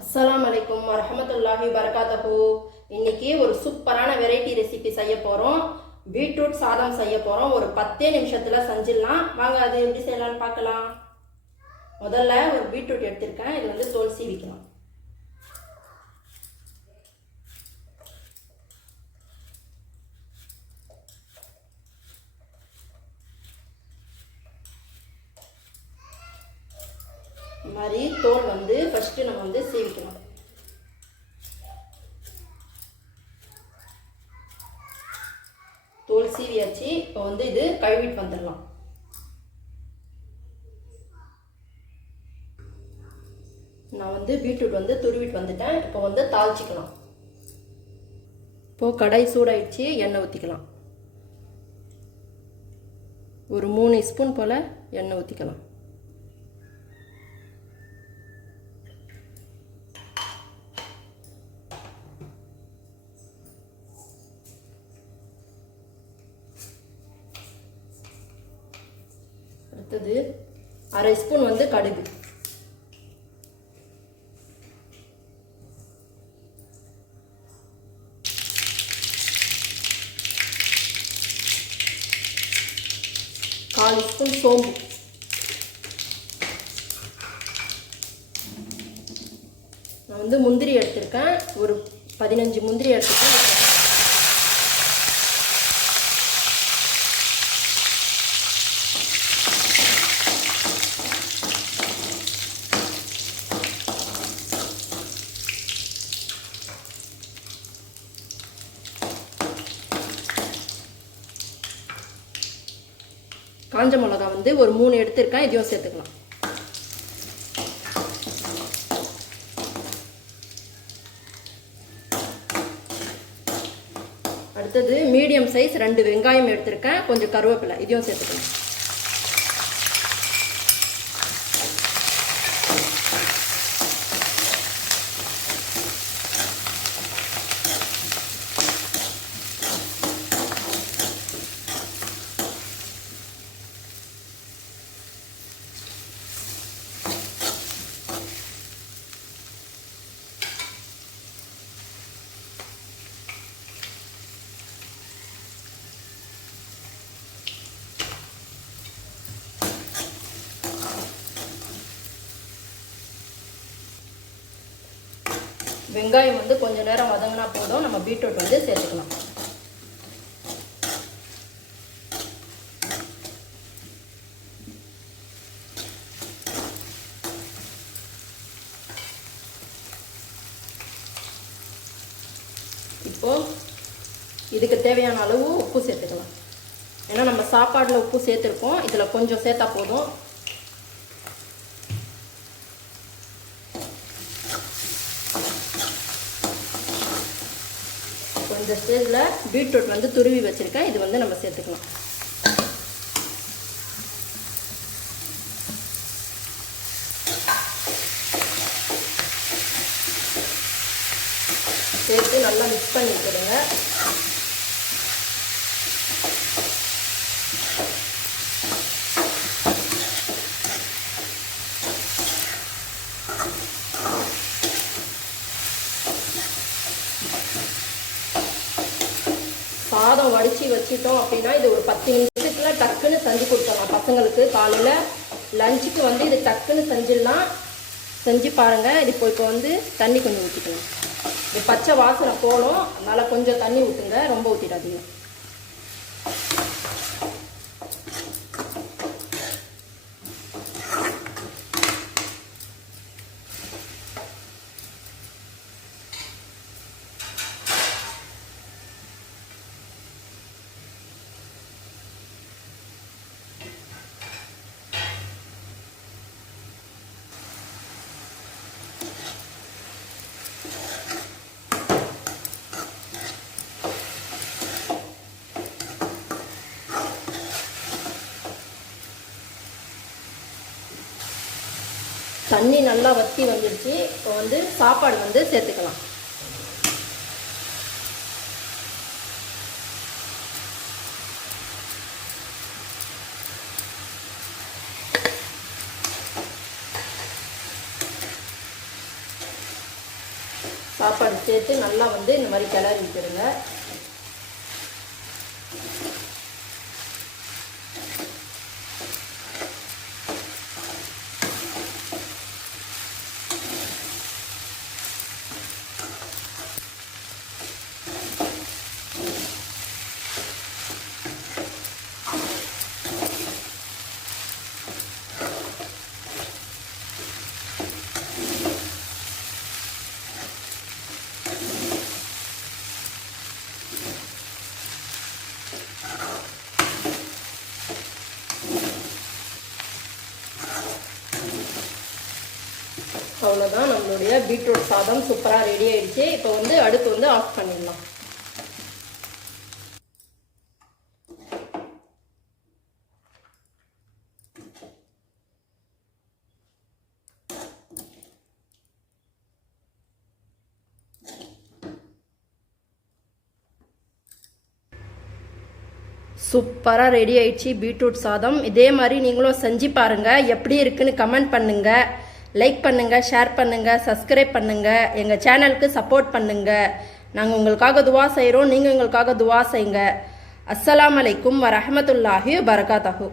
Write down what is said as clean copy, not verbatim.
அஸ்ஸலாமு அலைக்கும் வரஹ்மத்துல்லாஹி வரகாத்துஹு. இன்னைக்கு ஒரு சூப்பரான வெரைட்டி ரெசிபி செய்ய போகிறோம். பீட்ரூட் சாதம் செய்ய போகிறோம். ஒரு 10 நிமிஷத்தில் செஞ்சிடலாம். வாங்க அது எப்படி செய்யலாம்னு பார்க்கலாம். முதல்ல ஒரு பீட்ரூட் எடுத்திருக்கேன். இது வந்து தோல் சீவிக்கலாம். இந்த மாதிரி தோல் வந்து ஃபஸ்ட்டு நம்ம வந்து சீவிக்கணும். தோல் சீவியாச்சு. இப்போ வந்து இது கழுவிட்டு வந்துடலாம். நான் வந்து பீட்ரூட் வந்து துருவிட்டு வந்துட்டேன். இப்போ வந்து தாளிச்சிக்கலாம். இப்போது கடாய் சூடாயிடுச்சு. எண்ணெய் ஊற்றிக்கலாம். ஒரு 3 ஸ்பூன் போல் எண்ணெய் ஊற்றிக்கலாம். அடுத்தது 1/2 ஸ்பூன் வந்து கடுகு, கால் ஸ்பூன் சோம்பு, நான் வந்து முந்திரி எடுத்திருக்கேன். ஒரு 15 முந்திரி எடுத்துருக்கேன். காஞ்ச மிளகா வந்து ஒரு 3 எடுத்திருக்கேன். இதையும் சேர்த்துக்கலாம். அடுத்தது மீடியம் சைஸ் 2 வெங்காயம் எடுத்திருக்கேன். கொஞ்சம் கருவேப்பிலை, இதையும் சேர்த்துக்கலாம். வெங்காயம் வந்து கொஞ்சம் நேரம் வதங்கினா போதும். நம்ம பீட்ரூட் வந்து சேர்த்துக்கலாம். இப்போ இதுக்கு தேவையான அளவு உப்பு சேர்த்துக்கலாம். ஏன்னா நம்ம சாப்பாடில் உப்பு சேர்த்துருக்கோம். இதில் கொஞ்சம் சேர்த்தா போதும். இந்த ஸ்டேஜில் பீட்ரூட் வந்து துருவி வச்சுருக்கேன். இது வந்து நம்ம சேர்த்துக்கலாம். சேர்த்து நல்லா மிக்ஸ் பண்ணி விட்டுடுங்க. சாதம் வடித்து வச்சுட்டோம் அப்படின்னா இது ஒரு 10 நிமிஷத்தில் டக்குன்னு செஞ்சு கொடுத்துடலாம். பசங்களுக்கு காலையில் லஞ்சுக்கு வந்து இது டக்குன்னு செஞ்சிடலாம். செஞ்சு பாருங்கள். இது இப்போ வந்து தண்ணி கொஞ்சம் ஊற்றிக்கணும். இது பச்சை வாசனை போகணும். அதனால் கொஞ்சம் தண்ணி ஊற்றுங்க, ரொம்ப ஊற்றிடாதீங்க. தண்ணி நல்லா வற்றி வந்துடுச்சு. இப்போ வந்து சாப்பாடு வந்து சேர்த்துக்கலாம். சாப்பாடு சேர்த்து நல்லா வந்து இந்த மாதிரி கிளறி விட்டுருங்க. அவ்வளோதான், நம்மளுடைய பீட்ரூட் சாதம் சூப்பராக ரெடி ஆயிடுச்சு. இப்போ வந்து அடுப்பு வந்து ஆஃப் பண்ணிடலாம். சூப்பராக ரெடி ஆயிடுச்சு பீட்ரூட் சாதம். இதே மாதிரி நீங்களும் செஞ்சு பாருங்கள். எப்படி இருக்குன்னு கமெண்ட் பண்ணுங்கள், லைக் பண்ணுங்கள், ஷேர் பண்ணுங்கள், சப்ஸ்கிரைப் பண்ணுங்கள், எங்கள் சேனலுக்கு சப்போர்ட் பண்ணுங்கள். நாங்கள் உங்களுக்காக துவா செய்கிறோம், நீங்கள் எங்களுக்காக துவா செய்யுங்க. அஸ்ஸலாமு அலைக்கும் வரஹ்மத்துல்லாஹி வபரகாத்துஹு.